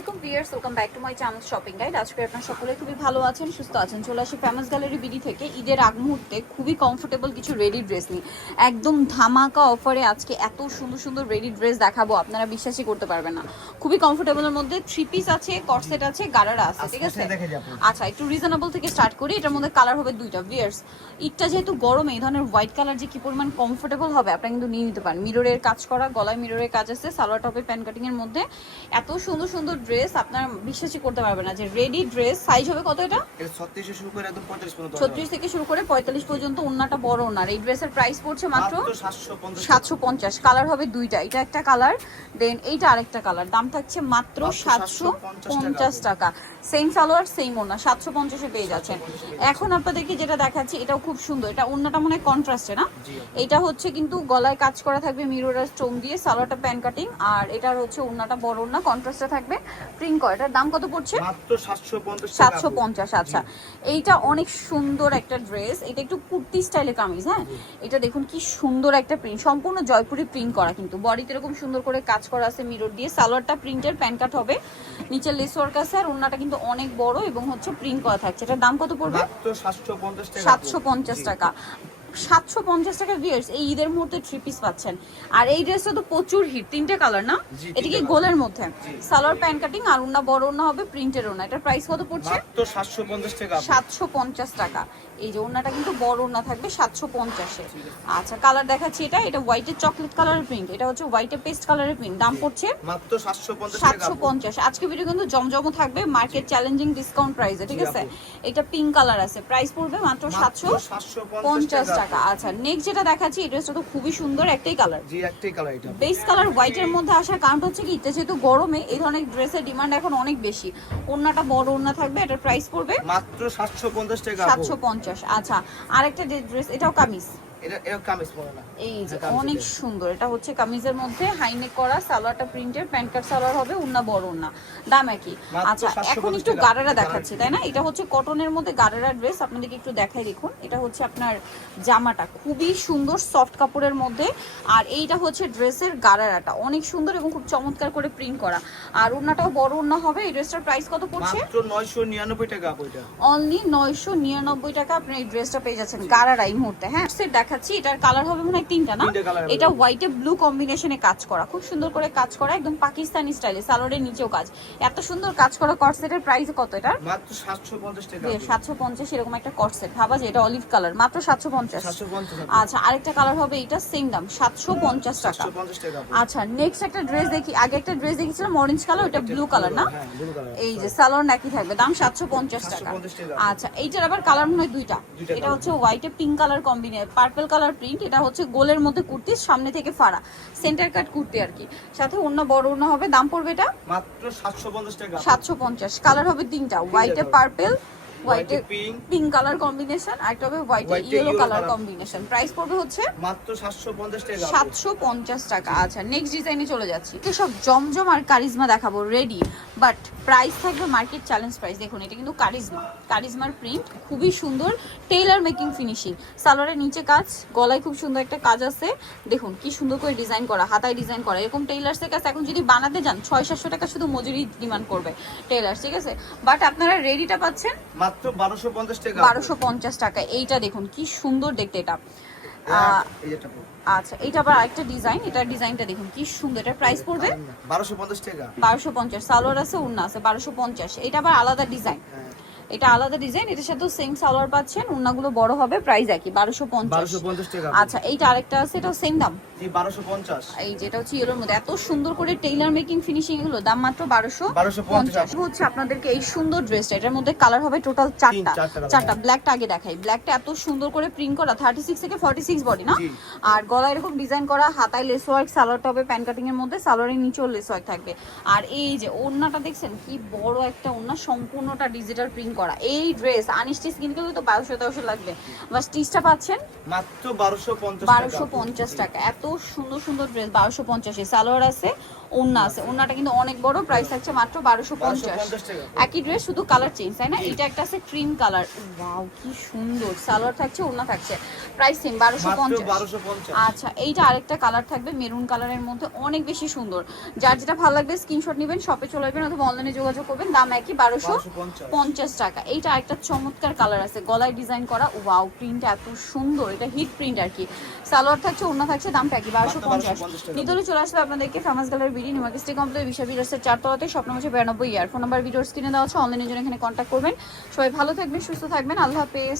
আলাইকুম viewers welcome back to my channel shopping guide. আজকে আপনার সকলে খুবই ভালো আছেন সুস্থ আছেন। চলে আসি ফেমাস গ্যালারি বিডি থেকে। ঈদের আগ মুহূর্তে খুবই কমফোর্টেবল কিছু রেডি ড্রেস নিয়ে একদম ধামাকা অফারে আজকে এত সুন্দর সুন্দর রেডি ড্রেস দেখাবো আপনারা বিশ্বাসই করতে পারবেন না। খুবই কমফোর্টেবলের মধ্যে থ্রি পিস আছে কটসেট আছে গারারা আছে ঠিক আছে? আচ্ছা একটু রিজনেবল থেকে স্টার্ট করি এটার মধ্যে কালার হবে দুইটা। ভিয়ার্স ঈদটা যেহেতু গরম এই ধরনের হোয়াইট কালার যে কি পরিমাণ কমফোর্টেবল হবে আপনারা কিন্তু নিয়ে নিতে পারেন। মিররের কাজ করা গলায় মিররের কাজ আছে সালোয়ার টপে প্যান কাটিং এর মধ্যে এত সুন্দর সুন্দর ড্রেস আপনারা বিশ্বাসই করতে পারবেন না যে রেডি ড্রেস সাইজ হবে কত এটা? ছত্রিশে থেকে শুরু করে পঁয়তাল্লিশ পর্যন্ত ওন্নাটা বড় ওনার এই ড্রেসের প্রাইস পড়ছে মাত্র সাতশো পঞ্চাশ। কালার হবে দুইটা। এটা একটা কালার দেন এইটা আরেকটা কালার দাম থাকছে মাত্র সাতশো 750 পঞ্চাশ টাকা। সেম সালোয়ার সেম ওনা সাতশো পঞ্চাশে পেয়ে যাচ্ছেন। এখন আপনাদেরকে যেটা দেখাচ্ছি এটাও খুব সুন্দর। এটা ওন্নাটা মনে হয় কন্ট্রাস্টে না? এটা হচ্ছে কিন্তু গলায় কাজ করা থাকবে মিরোরার স্টোন দিয়ে সালোয়ারটা প্যান কাটিং আর এটার হচ্ছে ওন্নাটা বড় ওন্না কন্ট্রাস্টে থাকবে। প্রিন্ট করা এটার দাম কত পড়ছে? মাত্র সাতশো পঞ্চাশ আচ্ছা। এইটা অনেক সুন্দর একটা ড্রেস। এটা একটু কুর্তি স্টাইলে কামিজ হ্যাঁ? এটা দেখুন কি সুন্দর একটা প্রিন্ট। সম্পূর্ণ জয়পুরি প্রিন্ট করা কিন্তু। বডিতে এরকম সুন্দর করে কাজ করা আছে মিরর দিয়ে। সালোয়ারটা প্রিন্টের প্যান কাট হবে। নিচে লেস ওয়ার্ক আছে আর ওন্নাটা কিন্তু অনেক বড় এবং হচ্ছে প্রিন্ট করা থাকছে। এটার দাম কত পড়বে? মাত্র টাকা সাতশো পঞ্চাশ টাকা। সাতশো পঞ্চাশ টাকা ভিয়ার্স এই ঈদের মুহূর্তে থ্রি পিস পাচ্ছেন। আর এই ড্রেসটা তো প্রচুর হিট তিনটে কালার না? এটা কি গোলের মধ্যে? সালোয়ার প্যান্ট কাটিং আর ওনা বড় ওনা হবে প্রিন্টের ওনা এটার প্রাইস কত পড়ছে? সাতশো পঞ্চাশ টাকা। সাতশো পঞ্চাশ টাকা। এই যে ওনাটা কিন্তু বড় ওনা থাকবে সাতশো পঞ্চাশে। আচ্ছা কালার দেখাচ্ছি এটা। এটা হোয়াইটের চকলেট কালারের প্রিন্ট এটা হচ্ছে হোয়াইটের পেস্ট কালারের প্রিন্ট দাম পড়ছে মাত্র সাতশো পঞ্চাশ আজকে ভিডিও কিন্তু জমজমও থাকবে। মার্কেট চ্যালেঞ্জিং ডিসকাউন্ট প্রাইসে ঠিক আছে? এটা পিঙ্ক কালার আছে। প্রাইস পড়বে মাত্র সাতশো সাতশো পঞ্চাশ টাকা। আচ্ছা নেক্সট যেটা দেখাচ্ছি এই ড্রেসটা তো খুবই সুন্দর একটাই কালার জি একটাই কালার এটা। বেস কালার হোয়াইটের মধ্যে আসার কারণ হচ্ছে কি এটা যেহেতু গরমে এই ধরনের ড্রেসের ডিমান্ড এখন অনেক বেশি। ওন্নাটা বড় ওন্না থাকবে এটার প্রাইস পড়বে মাত্র সাতশো পঞ্চাশ টাকা সাতশো পঞ্চাশ। আচ্ছা আরেকটা ড্রেস এটাও কামিজ। এটা এটা কামিজ পরে না। এই যে অনেক সুন্দর। এটা হচ্ছে কামিজের মধ্যে হাইনেক করা সালোয়ারটা প্যান্ট কাট সালোয়ার হবে উন্না বড় উন্না দাম একই। আচ্ছা এখন একটু টাকা। দেখাচ্ছি তাই না? এটা হচ্ছে কটনের মধ্যে গাড়ারা ড্রেস আপনাদেরকে একটু দেখাই দেখুন। এটা হচ্ছে আপনার জামাটা খুবই সুন্দর সফট কাপড়ের মধ্যে। আর এইটা হচ্ছে ড্রেসের গাড়ারাটা অনেক সুন্দর এবং খুব চমৎকার করে প্রিন্ট করা। আর উন্নাটাও বড় উন্না হবে। এই ড্রেসটার প্রাইস কত পড়ছে? মাত্র নয়শো নিরানব্বই টাকা অনলি নয়শো নিরানব্বই টাকা আপনি এই ড্রেসটা পেয়ে যাচ্ছেন গারারা এই মুহূর্তে হ্যাঁ? দেখাচ্ছি এটার কালার হবে মনে হয় তিনটা না। এটা হোয়াইটে ব্লু কম্বিনেশনে কাজ করা খুব সুন্দর করে কাজ করা একদম পাকিস্তানি স্টাইলে সালোয়ারের নিচেও কাজ। এত সুন্দর কাজ করা কটসেটের প্রাইস কত এটার? মাত্র সাতশো পঞ্চাশ টাকা। সাতশো পঞ্চাশ এরকম একটা কটসেট ভাবা যে এটা অলিভ কালার মাত্র সাতশো পঞ্চাশ। সাতশো পঞ্চাশ আচ্ছা আরেকটা কালার হবে এটা সেম দাম সাতশো পঞ্চাশ টাকা। সাতশো পঞ্চাশ টাকা। আচ্ছা নেক্সট একটা ড্রেস দেখি আগে একটা ড্রেস দেখেছিলাম অরেঞ্জ কালার ওটা ব্লু কালার না? হ্যাঁ এই যে সালোয়ার নাকি থাকবে দাম সাতশো পঞ্চাশ টাকা। 750 টাকা। আচ্ছা এইটার আবার কালার মনে হয় দুইটা। এটা। হচ্ছে হোয়াইটে পিঙ্ক কালার কম্বিনে পার্পল কালার প্রিন্ট এটা হচ্ছে গোলের মধ্যে কুর্তি সামনে থেকে ফাড়া। সেন্টার কাট কুর্তি আর কি। সাথে অন্য বড় অন্য হবে দাম পড়বে এটা? মাত্র সাতশো পঞ্চাশ টাকা। সাতশো পঞ্চাশ। কালার হবে তিনটা হোয়াইটে। পার্পল হোয়াইটে পিঙ্ক কালার কম্বিনেশন আর একটা হবে হোয়াইটে এ ইয়েলো কালার কম্বিনেশন প্রাইস পড়বে হচ্ছে মাত্র সাতশো পঞ্চাশ টাকা। আপু। সাতশো পঞ্চাশ টাকা। আচ্ছা নেক্সট ডিজাইনে চলে যাচ্ছি। সব জমজম আর কারিজমা দেখাবো রেডি বাট প্রাইস থাকবে মার্কেট চ্যালেঞ্জ প্রাইস দেখুন এটা কিন্তু কারিজমা কারিজমার প্রিন্ট খুবই সুন্দর টেইলার মেকিং ফিনিশিং সালোয়ারের নিচে কাজ গলায় খুব সুন্দর একটা কাজ আছে। দেখুন কি সুন্দর করে ডিজাইন করা হাতায় ডিজাইন করা। এরকম টেইলার্সের কাছে এখন যদি বানাতে যান ছয় সাতশো টাকা শুধু মজুরি ডিমান্ড করবে টেইলার্স ঠিক আছে? বাট আপনারা রেডিটা পাচ্ছেন? মাত্র বারোশো পঞ্চাশ টাকা। বারোশো পঞ্চাশ টাকা। এইটা দেখুন কি সুন্দর দেখতে এটা। আচ্ছা এটা আবার আরেকটা ডিজাইন এটার ডিজাইনটা দেখুন কি সুন্দর এটার প্রাইস পড়বে? বারোশো পঞ্চাশ টাকা। বারোশো পঞ্চাশ সালোয়ার আছে উন্না আছে বারোশো পঞ্চাশ। এটা আবার আলাদা ডিজাইন। হ্যাঁ। এটা আলাদা ডিজাইন এটার সাথে সেম সালোয়ার পাচ্ছেন উন্নাগুলো বড় হবে প্রাইস একই বারোশো পঞ্চাশ। বারোশো পঞ্চাশ টাকা। আচ্ছা এইটা আরেকটা আছে এটাও সেম দাম? জি এই যেটা হচ্ছে ইয়েলোর মধ্যে। এত সুন্দর করে টেইলার মেকিং ফিনিশিং এগুলো দাম মাত্র বারোশো 1250 পঞ্চাশ। হচ্ছে আপনাদেরকে এই সুন্দর ড্রেসটা এটার মধ্যে কালার হবে টোটাল চারটা। চারটা ব্ল্যাকটা আগে দেখাই। ব্ল্যাকটা এত সুন্দর করে প্রিন্ট করা থার্টি সিক্স থেকে ফর্টি সিক্স বডি না আর গলায় এরকম ডিজাইন করা হাতায় লেস ওয়ার্ক সালোয়ারটা হবে প্যান কাটিং এর মধ্যে সালোয়ারের নিচেও লেস ওয়ার্ক থাকবে। আর এই যে ওড়নাটা দেখছেন কি বড় একটা ওড়না সম্পূর্ণটা ডিজিটাল প্রিন্ট করা। এই ড্রেস আনিস্টিচ কিনতে তো বারোশো তেরোশো লাগবে। বা স্টিচটা পাচ্ছেন? মাত্র বারোশো পঞ্চাশ বারোশো পঞ্চাশ টাকা। এত সুন্দর সুন্দর ড্রেস বারোশো পঞ্চাশে সালোয়ার আছে। ওন্না আছে। ওন্নাটা কিন্তু অনেক বড় প্রাইস থাকছে মাত্র বারোশো পঞ্চাশ। একই ড্রেস শুধু কালার চেঞ্জ তাই না? এটা একটা আছে ক্রিম কালার ওয়াও কি সুন্দর। সালোয়ার থাকছে ওন্না থাকছে। প্রাইস সেম বারোশো পঞ্চাশ। আচ্ছা এইটা আরেকটা কালার থাকবে মেরুন কালারের মধ্যে। অনেক বেশি সুন্দর। যার যেটা ভালো লাগবে স্ক্রিনশট নেবেন শপে চলে আসবেন অথবা অনলাইনে যোগাযোগ করবেন। দাম একই বারোশো পঞ্চাশ। টাকা। এইটা আরেকটা চমৎকার কালার আছে গলায় ডিজাইন করা। ওয়াও প্রিন্ট এত সুন্দর। এটা হিট প্রিন্ট আর কি। সালোয়ার থাকছে ওড়না থাকছে দামটা কি বারোশো পঞ্চাশ। 1250 টাকা। নিতলে চলে আসবে আপনাদেরকে ফেমাস গালার বিডি নিউ মার্কেট কমপ্লেক্স বিশা বিরসের চারতলাতে স্বপ্ন হচ্ছে বিরানব্বই ইয়ার। ফোন নাম্বার, ভিডিওর স্ক্রিনে দেওয়া আছে অনলাইনের জন্য এখানে কন্ট্যাক্ট করবেন। সবাই ভালো থাকবেন, সুস্থ থাকবেন। আল্লাহ হাফেজ।